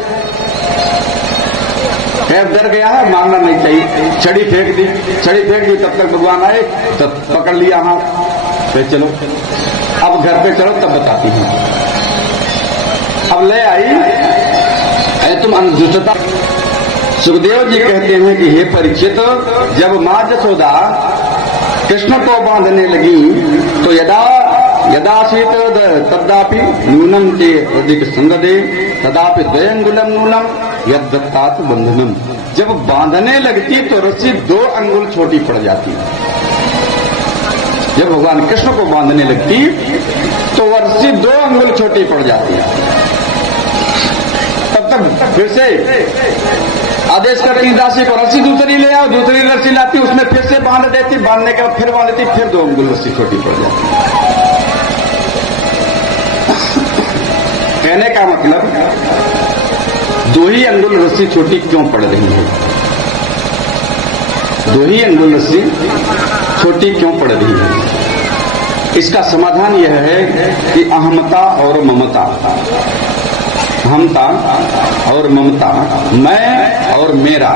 खैर डर गया है, मारना नहीं चाहिए, छड़ी फेंक दी। तब तक भगवान आए, तब पकड़ लिया हाथ, फिर चलो अब घर पे चलो, तब बताती हूँ। अब ले आई, तुम अनुजुटता। सुखदेव जी कहते हैं कि हे परीक्षित, जब मां जसोदा कृष्ण को बांधने लगी तो यदासीत तदापि नूनम ते अधिक संगदे तदापि द्वयंगुलम नूनम यद्दत्तात बंधनम। जब बांधने लगती तो रस्सी 2 अंगुल छोटी पड़ जाती। जब भगवान कृष्ण को बांधने लगती तो वह रस्सी 2 अंगुल छोटी पड़ जाती। तब तक फिर से आदेश कर रही दासी को, रस्सी दूसरी ले आओ। दूसरी रस्सी लाती, उसमें फिर से बांध देती, बांधने के बाद फिर बांध देती, फिर 2 अंगुल रस्सी छोटी पड़ जाती। कहने का मतलब 2 ही अंगुल रस्सी छोटी क्यों पड़ रही है? 2 ही अंगुल रस्सी छोटी क्यों पड़ रही है? इसका समाधान यह है कि अहमता और ममता, अहमता और ममता, मैं और मेरा,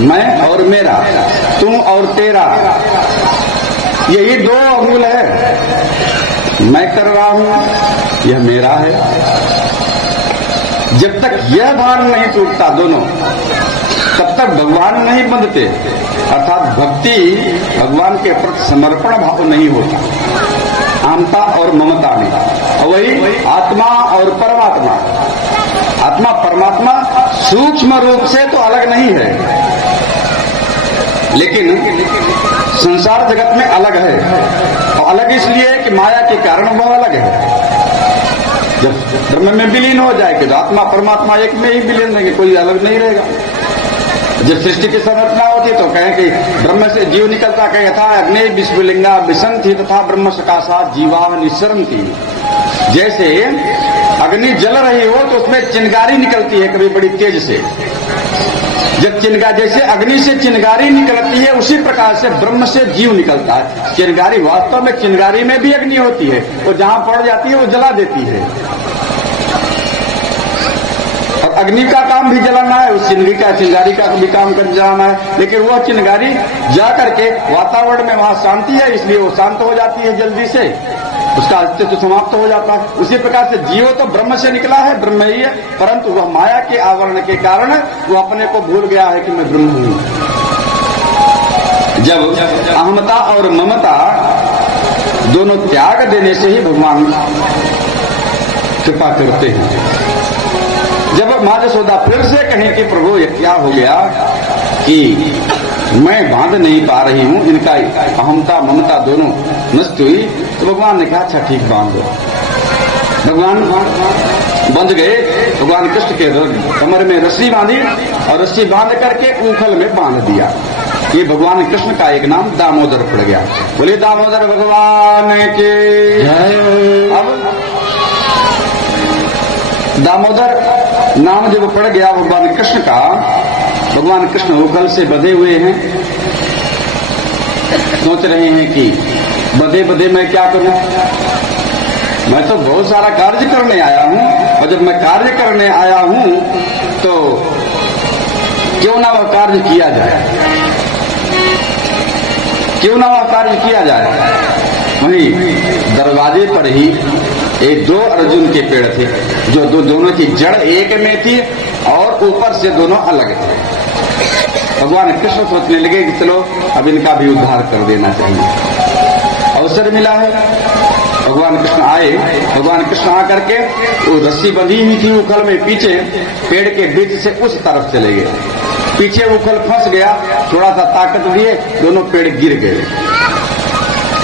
मैं और मेरा, तुम और तेरा, यही 2 अंगुल है। मैं कर रहा हूं, यह मेरा है। जब तक यह भान नहीं टूटता दोनों, तब तक भगवान नहीं बंधते, अर्थात भक्ति भगवान के प्रति समर्पण भाव नहीं होता आमता और ममता में। और वही आत्मा और परमात्मा, आत्मा परमात्मा सूक्ष्म रूप से तो अलग नहीं है, लेकिन संसार जगत में अलग है। और अलग इसलिए कि माया के कारण वह अलग है। जब ब्रह्म में विलीन हो जाएगी तो आत्मा परमात्मा एक में ही विलीन रहेंगे, कोई अलग नहीं रहेगा। जब सृष्टि की संरचना होती तो कहें कि ब्रह्म से जीव निकलता, कहे था अग्नि विश्वलिंगा विसंति तथा ब्रह्म सकाशा जीवा निसरंती। जैसे अग्नि जल रही हो तो उसमें चिंगारी निकलती है कभी बड़ी तेज से। जब जैसे अग्नि से चिंगारी निकलती है, उसी प्रकार से ब्रह्म से जीव निकलता है। चिंगारी, वास्तव में चिंगारी में भी अग्नि होती है, और जहां पड़ जाती है वो जला देती है। और अग्नि का काम भी जलाना है, उस चिंगारी का भी काम कर जलाना है। लेकिन वह चिंगारी जा करके वातावरण में वहां शांति है, इसलिए वो शांत हो जाती है जल्दी से, उसका अस्तित्व समाप्त हो जाता है। उसी प्रकार से जीव तो ब्रह्म से निकला है, ब्रह्म ही है, परंतु वह माया के आवरण के कारण वो अपने को भूल गया है कि मैं ब्रह्म हूं। जब अहमता और ममता दोनों त्याग देने से ही भगवान कृपा करते हैं। जब मां जसोदा फिर से कहें कि प्रभु ये क्या हो गया कि मैं बांध नहीं पा रही हूं, इनका अहमता ममता दोनों नष्ट हुई, तो भगवान ने कहा अच्छा ठीक बांध दो। भगवान बंध गए। भगवान कृष्ण के कमर में रस्सी बांधी और रस्सी बांध करके ऊखल में बांध दिया। ये भगवान कृष्ण का एक नाम दामोदर पड़ गया। बोले दामोदर भगवान के जय। अब दामोदर नाम जब पड़ गया भगवान कृष्ण का, भगवान कृष्ण ऊखल से बंधे हुए हैं, सोच रहे हैं कि बंधे बंधे मैं क्या करूं, मैं तो बहुत सारा कार्य करने आया हूं, और जब मैं कार्य करने आया हूं तो क्यों ना वह कार्य किया जाए, क्यों ना वह कार्य किया जाए। वहीं दरवाजे पर ही एक 2 अर्जुन के पेड़ थे, जो दोनों की जड़ एक में थी और ऊपर से दोनों अलग थे। भगवान कृष्ण सोचने लगे कि चलो अब इनका भी उद्धार कर देना चाहिए। अवसर मिला है, भगवान कृष्ण आए। भगवान कृष्ण आकर के वो रस्सी बंधी हुई थी उखल में, पीछे पेड़ के बीच से उस तरफ चले गए। पीछे उखल फंस गया, थोड़ा सा ताकत दिए, दोनों पेड़ गिर गए।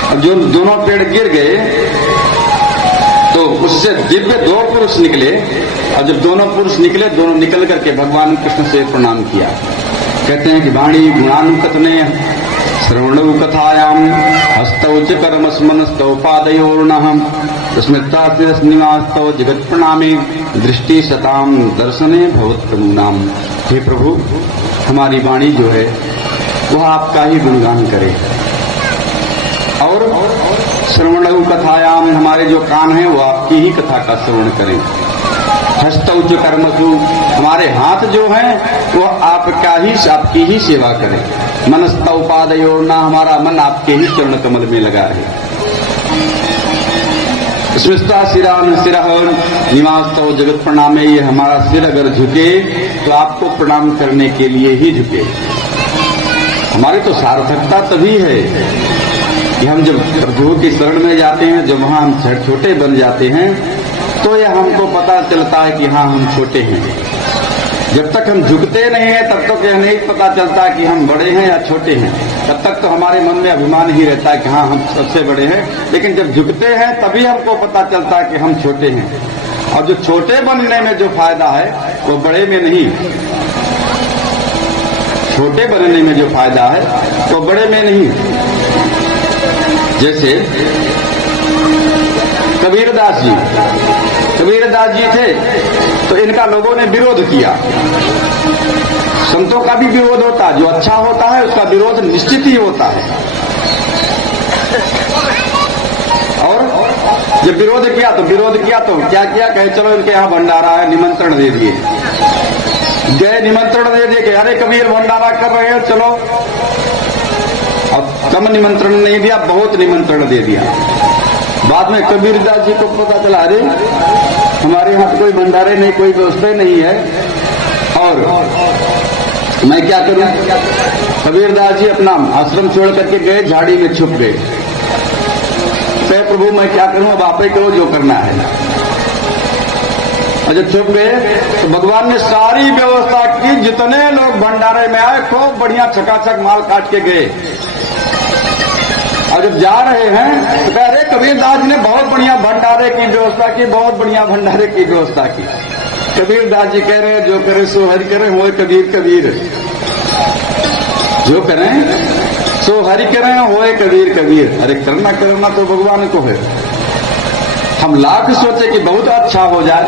और जो दोनों पेड़ गिर गए तो उससे दिव्य 2 पुरुष निकले। और जब दोनों पुरुष निकले, दोनों निकल करके भगवान कृष्ण से प्रणाम किया। कहते हैं कि वाणी गुणानुकथने श्रवणौ कथायाम हस्तौ च कर्मस्मनस्तौ पादयोर्णहम् स्मृता निवास्तौ जगत प्रणामे दृष्टि सताम दर्शने भवत्प्रभूनाम। हे प्रभु, हमारी वाणी जो है वह आपका ही गुणगान करे, और श्रवणौ कथायाम, हमारे जो कान हैं वो आपकी ही कथा का श्रवण करें। हस्तौ च कर्मसु, हमारे हाथ जो हैं वो आपकी ही सेवा करें। मनस्तौ पादयोर्ना, हमारा मन आपके ही चरण कमल में लगा रहे। स्मृता सिरान सिरह निवास्तव जगत प्रणामे, ये हमारा सिर अगर झुके तो आपको प्रणाम करने के लिए ही झुके। हमारी तो सार्थकता तभी है कि हम जब प्रभु की शरण में जाते हैं, जब वहां हम छोटे बन जाते हैं, तो यह हमको पता चलता है कि हाँ हम छोटे हैं। जब तक हम झुकते नहीं हैं तब तक यह नहीं पता चलता कि हम बड़े हैं या छोटे हैं। तब तक तो हमारे मन में अभिमान ही रहता है कि हाँ हम सबसे बड़े हैं। लेकिन जब झुकते हैं तभी हमको पता चलता है कि हम छोटे हैं। और जो छोटे बनने में जो फायदा है वो बड़े में नहीं, छोटे बनने में जो फायदा है वो बड़े में नहीं। जैसे कबीरदास जी थे तो इनका लोगों ने विरोध किया। संतों का भी विरोध होता है, जो अच्छा होता है उसका विरोध निश्चित ही होता है। और जब विरोध किया तो क्या किया, कहे चलो इनके यहाँ भंडारा है, निमंत्रण दे दिए। गए निमंत्रण दे दिए कि अरे कबीर भंडारा कर रहे हो चलो। अब कम निमंत्रण नहीं दिया, बहुत निमंत्रण दे दिया। बाद में कबीरदास जी को पता चला अरे हमारे यहाँ कोई भंडारे नहीं, कोई व्यवस्था नहीं है, और मैं क्या करूं। कबीरदास जी अपना आश्रम छोड़ करके गए, झाड़ी में छुप गए। कहे प्रभु मैं क्या करूं, अब आप ही करो जो करना है। और जब छुप गए तो भगवान ने सारी व्यवस्था की, जितने लोग भंडारे में आए खूब बढ़िया चकाचक माल काट के गए। और जब जा रहे हैं तो कह रहे कबीरदास जी ने बहुत बढ़िया भंडारे की व्यवस्था की, बहुत बढ़िया भंडारे की व्यवस्था की। कबीरदास जी कह रहे जो करे सो हरि करें, होए कबीर कबीर। जो करें सो हरि करें, होए कबीर कबीर। अरे करना तो भगवान को है। हम लाख सोचे कि बहुत अच्छा हो जाए,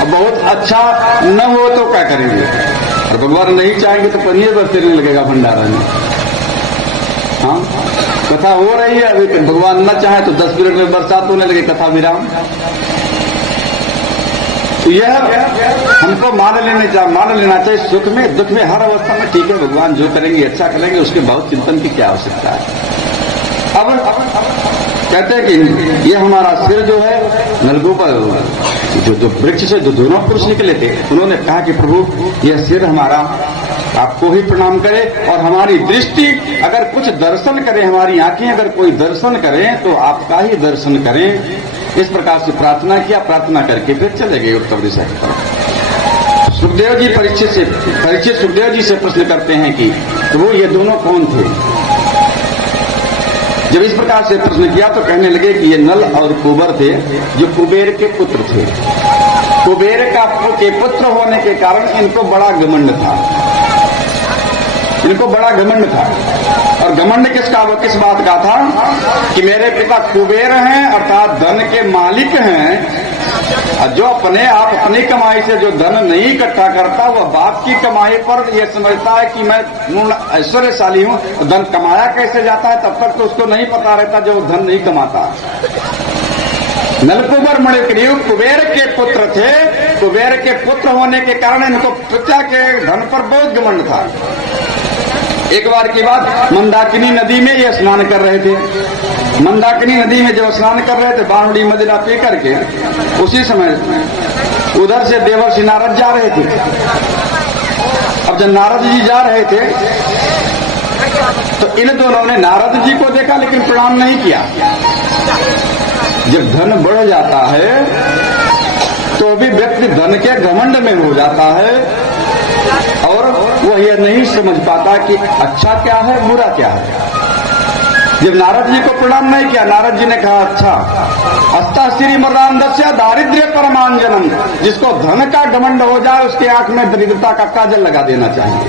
और बहुत अच्छा न हो तो क्या करेंगे। और भगवान नहीं चाहेंगे तो पनीर बरसने लगेगा भंडारा में। हाँ, कथा हो रही है, अभी भगवान न चाहे तो 10 मिनट में बरसात होने लगे, कथा विराम। यह हमको मान लेना चाहिए। सुख में दुख में हर अवस्था में ठीक है, भगवान जो करेंगे अच्छा करेंगे, उसके बहुत चिंतन की क्या आवश्यकता है। अब कहते हैं कि ये हमारा सिर जो है नलगोपाल जो वृक्ष से जो दोनों पुरुष निकले थे, उन्होंने कहा कि प्रभु यह सिर हमारा आपको ही प्रणाम करे, और हमारी दृष्टि अगर कुछ दर्शन करे, हमारी आंखें अगर कोई दर्शन करें तो आपका ही दर्शन करें। इस प्रकार से प्रार्थना किया। प्रार्थना करके फिर चले गए उत्तर दिशा की तरफ। सुखदेव जी परीक्षित सुखदेव जी से प्रश्न करते हैं कि प्रभु ये दोनों कौन थे। जब इस प्रकार से प्रश्न किया तो कहने लगे कि ये नल और कुबर थे, जो कुबेर के पुत्र थे। कुबेर के पुत्र होने के कारण इनको बड़ा घमंड था। और घमंड किस बात का था कि मेरे पिता कुबेर हैं, अर्थात धन के मालिक हैं। और जो अपने आप अपनी कमाई से जो धन नहीं इकट्ठा करता, वह बाप की कमाई पर यह समझता है कि मैं पूर्ण ऐश्वर्यशाली हूं। तो धन कमाया कैसे जाता है तब तक तो उसको नहीं पता रहता जो धन नहीं कमाता। नलकुबर मणिग्रीव कुबेर के पुत्र थे। कुबेर के पुत्र होने के कारण इनको पिता के धन पर बहुत घमंड था। एक बार की बात, मंदाकिनी नदी में ये स्नान कर रहे थे। मंदाकिनी नदी में जब स्नान कर रहे थे, बावड़ी मदिरा पी करके, उसी समय उधर से देवर्षि नारद जा रहे थे। अब जब नारद जी जा रहे थे तो इन दोनों ने नारद जी को देखा लेकिन प्रणाम नहीं किया। जब धन बढ़ जाता है तो भी व्यक्ति धन के घमंड में हो जाता है, और वह यह नहीं समझ पाता कि अच्छा क्या है बुरा क्या है। जब नारद जी को प्रणाम नहीं किया, नारद जी ने कहा अच्छा अस्ता श्री मर्दानदस्य दारिद्र्य परमांजनम। जिसको धन का घमंड हो जाए उसके आंख में दरिद्रता का काजल लगा देना चाहिए।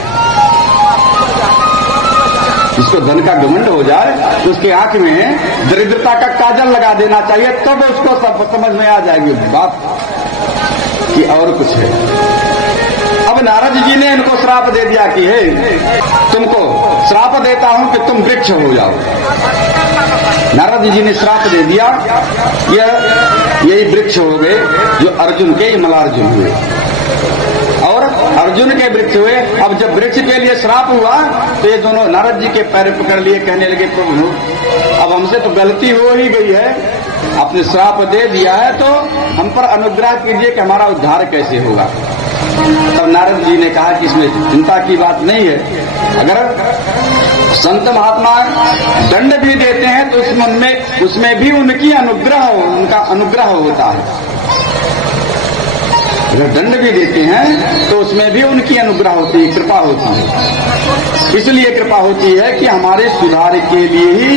जिसको धन का घमंड हो जाए उसके आंख में दरिद्रता का काजल लगा देना चाहिए, तब उसको सब समझ में आ जाएगी बात कि और कुछ है। अब नारद जी ने इनको श्राप दे दिया कि हे तुमको श्राप देता हूं कि तुम वृक्ष हो जाओ। नारद जी ने श्राप दे दिया, यही वृक्ष हो गए जो अर्जुन के मलार्जुन हुए और अर्जुन के वृक्ष हुए। अब जब वृक्ष के लिए श्राप हुआ तो ये दोनों नारद जी के पैर पकड़ लिए, कहने लगे प्रभु अब हमसे तो गलती हो ही गई है, आपने श्राप दे दिया है तो हम पर अनुग्रह कीजिए कि हमारा उद्धार कैसे होगा। तब नारद जी ने कहा कि इसमें चिंता की बात नहीं है, अगर संत महात्मा दंड भी देते हैं तो उसमें भी उनका अनुग्रह होता है। अगर दंड भी देते हैं तो उसमें भी उनकी अनुग्रह होती है, कृपा होती है। इसलिए कृपा होती है कि हमारे सुधार के लिए ही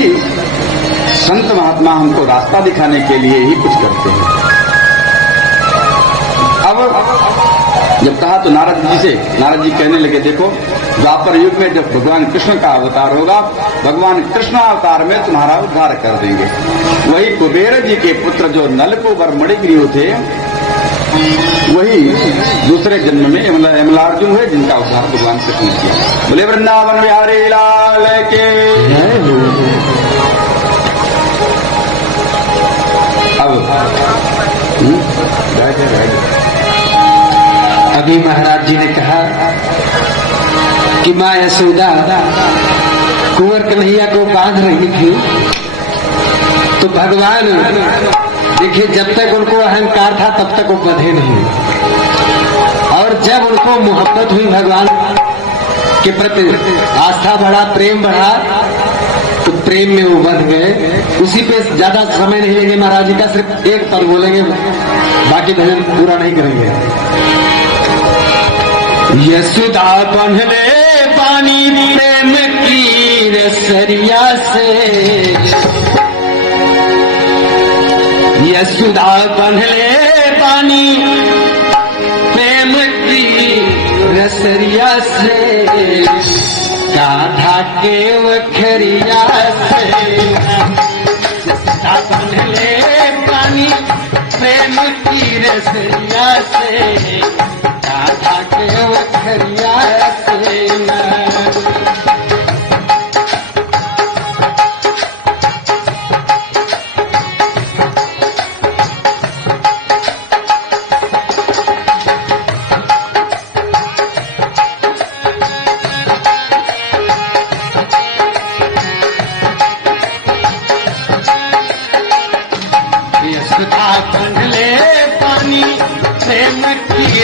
संत महात्मा हमको रास्ता दिखाने के लिए ही कुछ करते हैं। अब जब कहा तो नारद जी कहने लगे देखो द्वापर युग में जब भगवान कृष्ण का अवतार होगा, भगवान कृष्ण अवतार में तुम्हारा उद्धार कर देंगे। वही कुबेर जी के पुत्र जो नलकुबर मणिग्रीव थे वही दूसरे जन्म में यमलार्जुन हुए, जिनका उद्धार भगवान कृष्ण ने किया। बोले वृंदावन बिहारी लाल के। अब अभी महाराज जी ने कहा कि माँ यशोदा कुंवर कन्हैया को बांध रही थी, तो भगवान देखिए जब तक उनको अहंकार था तब तक वो बंधे नहीं, और जब उनको मोहब्बत हुई भगवान के प्रति, आस्था बढ़ा, प्रेम बढ़ा, तो प्रेम में वो बंध गए। उसी पे ज्यादा समय नहीं लेंगे महाराज जी का, सिर्फ एक पद बोलेंगे, बाकी भजन पूरा नहीं करेंगे। यशोदा बंधले पानी प्रेम की रसरिया से, यशोदा बंधले पानी प्रेम की रसरिया से, राधा के वखरिया से, यशोदा बंधले पानी प्रेम की रसरिया से, राधा के वखरिया से।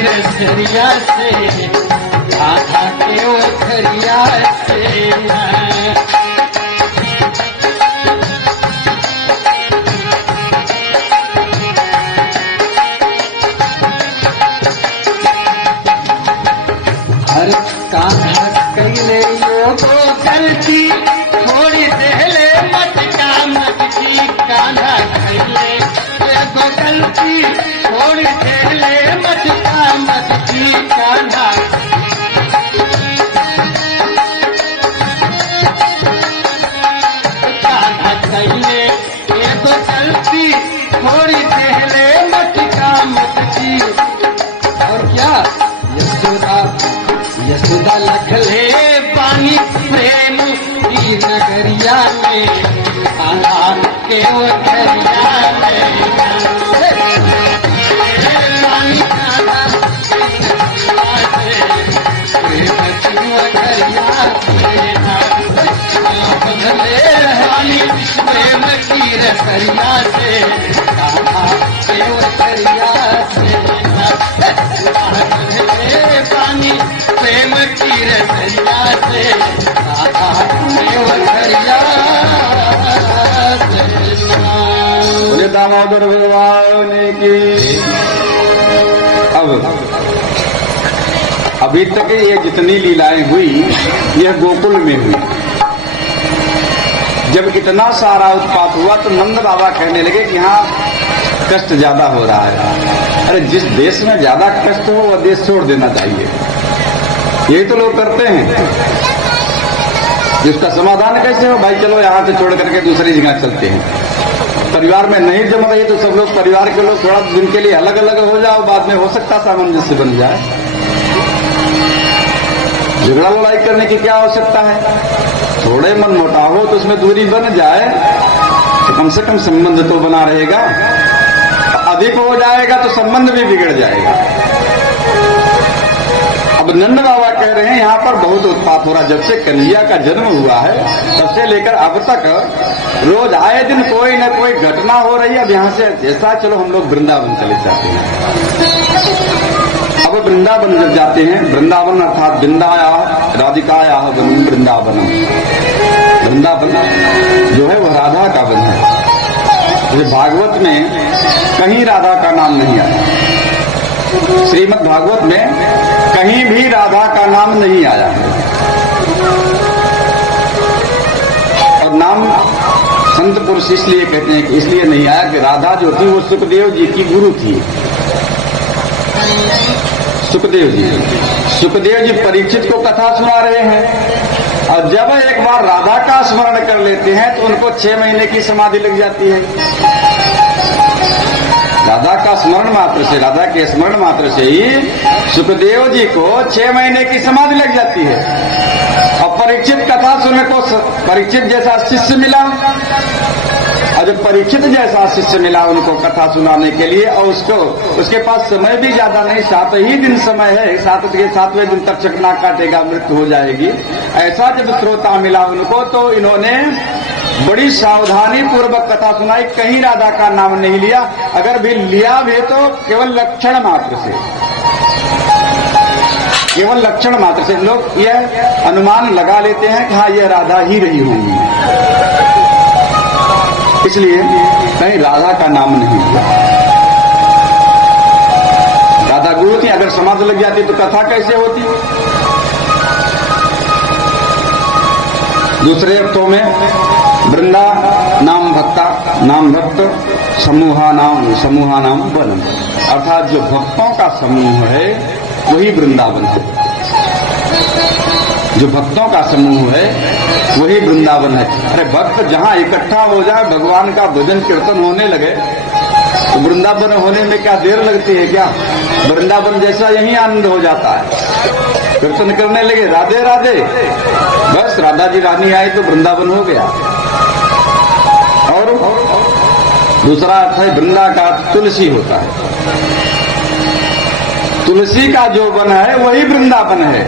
रसरिया से, राधा के वखरिया से। हर कान्हा कैले योगो गलती, थोड़ी देहले मटका मटकी, कान्हा कैले योगो गलती, थोड़ी देहले मटका मटकी, कान्हा कान्हा कैले योगो गलती, थोड़ी देहले मटका मटकी। और क्या यशोदा लखले पानी प्रेम की नगरिया में, कान्हा के वखरिया में, पानी कान्हा प्रेम की वखरिया से, पानी प्रेम की रसरिया से, कान्हा के वखरिया से, पानी प्रेम की रसरिया से, बोले दामोदर भगवान की। अब अभी तक ये जितनी लीलाएं हुई यह गोकुल में हुई। जब इतना सारा उत्पात हुआ तो नंद बाबा कहने लगे कि यहाँ कष्ट ज्यादा हो रहा है। अरे जिस देश में ज्यादा कष्ट हो वह देश छोड़ देना चाहिए, यही तो लोग करते हैं। जिसका समाधान कैसे हो, भाई चलो यहाँ से छोड़ करके दूसरी जगह चलते हैं। परिवार में नहीं जम रही तो सब लोग, परिवार के लोग थोड़ा दिन के लिए अलग अलग हो जाओ, बाद में हो सकता सामंजस्य बन जाए। झगड़ा लड़ाई करने की क्या आवश्यकता है? थोड़े मन मुटाव हो तो उसमें दूरी बन जाए तो कम से कम संबंध तो बना रहेगा। अधिक हो जाएगा तो संबंध भी बिगड़ जाएगा। अब नंद बाबा कह रहे हैं यहाँ पर बहुत उत्पात हो रहा। जब से कन्हैया का जन्म हुआ है तब से लेकर अब तक रोज आए दिन कोई न कोई घटना हो रही है। अब यहाँ से ऐसा चलो हम लोग वृंदावन चले जाते हैं। अब वृंदावन जब जाते हैं, वृंदावन अर्थात वृंदाया राधिकाया वृंदावनम, वृंदावन जो है वह राधा का वन है। भागवत में कहीं राधा का नाम नहीं आया, श्रीमद् भागवत में कहीं भी राधा का नाम नहीं आया। और नाम संत पुरुष इसलिए कहते हैं कि इसलिए नहीं आया कि राधा जो थी वो सुखदेव जी की गुरु थी। सुखदेव जी परीक्षित को कथा सुना रहे हैं और जब एक बार राधा का स्मरण कर लेते हैं तो उनको 6 महीने की समाधि लग जाती है। राधा का स्मरण मात्र से, राधा के स्मरण मात्र से ही सुखदेव जी को 6 महीने की समाधि लग जाती है। और परीक्षित कथा सुनने को परीक्षित जैसा शिष्य मिला, और जब परीक्षित जैसा शिष्य मिला उनको कथा सुनाने के लिए, और उसके पास समय भी ज्यादा नहीं, 7 ही दिन समय है, 7वें दिन तक चकना काटेगा, मृत्यु हो जाएगी। ऐसा जब श्रोता मिला उनको तो इन्होंने बड़ी सावधानी पूर्वक कथा सुनाई। कहीं राधा का नाम नहीं लिया, अगर भी लिया भी तो केवल लक्षण मात्र से, केवल लक्षण मात्र से। लोग यह अनुमान लगा लेते हैं कि हाँ यह राधा ही रही होंगी, इसलिए कहीं राधा का नाम नहीं लिया। राधा गुरु थी, अगर समाधि लग जाती तो कथा कैसे होती। दूसरे अर्थों में वृंदा नाम भक्ता, नाम भक्त समूहा नाम वनम, अर्थात जो भक्तों का समूह है वही वृंदावन है। जो भक्तों का समूह है वही वृंदावन है। अरे भक्त जहाँ इकट्ठा हो जाए, भगवान का भजन कीर्तन होने लगे तो वृंदावन होने में क्या देर लगती है क्या? वृंदावन जैसा यही आनंद हो जाता है। कीर्तन करने लगे राधे राधे, बस राधा जी रानी आई तो वृंदावन हो गया। और दूसरा अर्थ है वृंदा का तुलसी होता है। तुलसी का जो वन है वही वृंदावन है।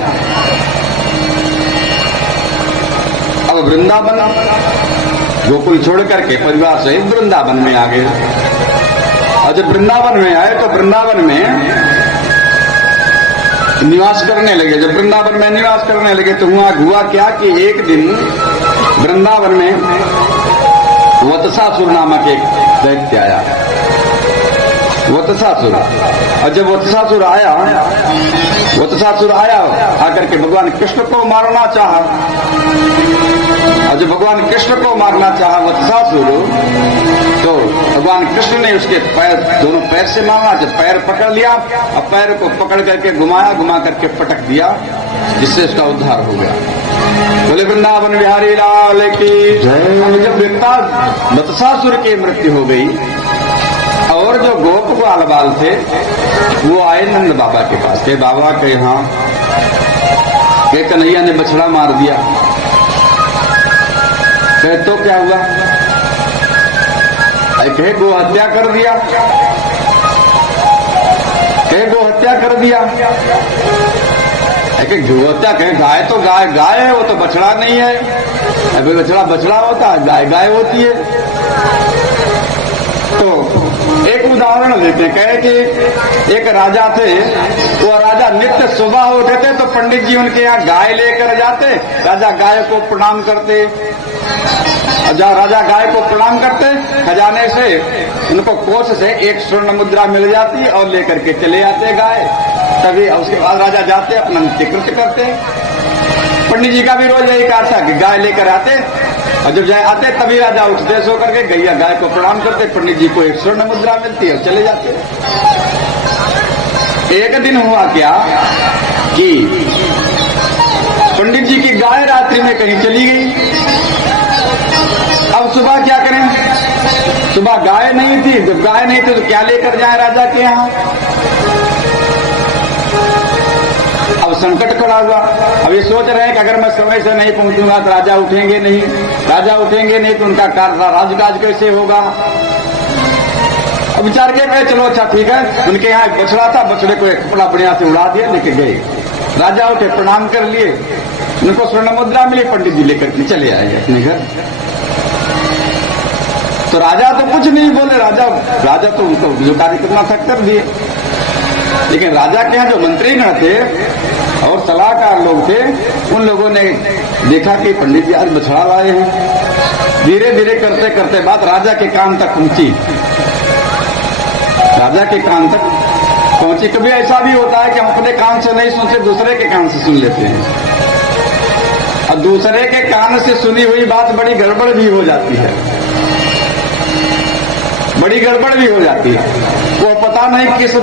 अब वृंदावन गोकुल छोड़ करके परिवार सहित वृंदावन में आ गए। और जब वृंदावन में आए तो वृंदावन में निवास करने लगे। जब वृंदावन में निवास करने लगे तो हुआ क्या कि एक दिन वृंदावन में वत्सासुर नामक एक दैत्य आया। वत्सासुर, और जब वत्सासुर आया आकर के भगवान कृष्ण को मारना चाहा। और जब भगवान कृष्ण को मारना चाहा वत्सासुर, तो भगवान कृष्ण ने उसके पैर, दोनों पैर से मारा। जब पैर पकड़ लिया और पैर को पकड़ करके घुमा करके पटक दिया, जिससे उसका उद्धार हो गया। बोले वृंदावन बिहारी लाल की जय। जब वत्सासुर की मृत्यु हो गई और जो गोप ग्वाल बाल थे वो आए नंद बाबा के पास के, बाबा के यहाँ के कन्हैया ने बछड़ा मार दिया। कहे तो क्या हुआ? कहे गो हत्या कर दिया। कहे गो हत्या कर दिया। गो हत्या कहे गाय तो गाय है, वो तो बछड़ा नहीं है। अभी बछड़ा होता है, गाय होती है। तो एक उदाहरण देते, कहे कि एक राजा थे, वो राजा नित्य सुबह उठते तो पंडित जी उनके यहाँ गाय लेकर जाते। राजा गाय को प्रणाम करते, जहाँ राजा गाय को प्रणाम करते, खजाने से उनको कोष से 1 स्वर्ण मुद्रा मिल जाती और लेकर के चले आते गाय। तभी उसके बाद राजा जाते अपना नित्य कृत्य करते। पंडित जी का भी रोज यही कार्य था कि गाय लेकर आते, और जब जाए आते तभी राजा उठते सो करके गैया गाय को प्रणाम करते, पंडित जी को 1 स्वर्ण मुद्रा मिलती और चले जाते। एक दिन हुआ क्या कि पंडित जी की गाय रात्रि में कहीं चली गई। अब सुबह क्या करें? सुबह गाय नहीं थी, जब गाय नहीं थी तो क्या लेकर जाए राजा के यहाँ? अब संकट खड़ा हुआ। अब ये सोच रहे हैं कि अगर मैं समय से नहीं पहुंचूंगा तो राजा उठेंगे नहीं। राजा उठेंगे नहीं तो उनका राजकाज कैसे होगा। अब विचार के गए, चलो अच्छा ठीक है। उनके यहाँ एक बछड़ा था, बछड़े को एक कपड़ा बढ़िया से उड़ा दिया, लेके गए। राजा उठे, प्रणाम कर लिए, उनको स्वर्ण मुद्रा मिली, पंडित जी लेकर के चले आए अपने घर। तो राजा तो कुछ नहीं बोले, राजा तो उनको जो कार्य करना था कर दिए। लेकिन राजा के यहाँ जो मंत्रीगण थे और सलाहकार लोग थे, उन लोगों ने देखा कि पंडित जी आज बछड़ा लाए हैं। धीरे धीरे करते करते बात राजा के कान तक पहुंची, राजा के कान तक पहुंची। कभी ऐसा भी होता है कि हम अपने कान से नहीं सुनते, दूसरे के कान से सुन लेते हैं, और दूसरे के कान से सुनी हुई बात बड़ी गड़बड़ भी हो जाती है, बड़ी गड़बड़ भी हो जाती है। वो पता नहीं किस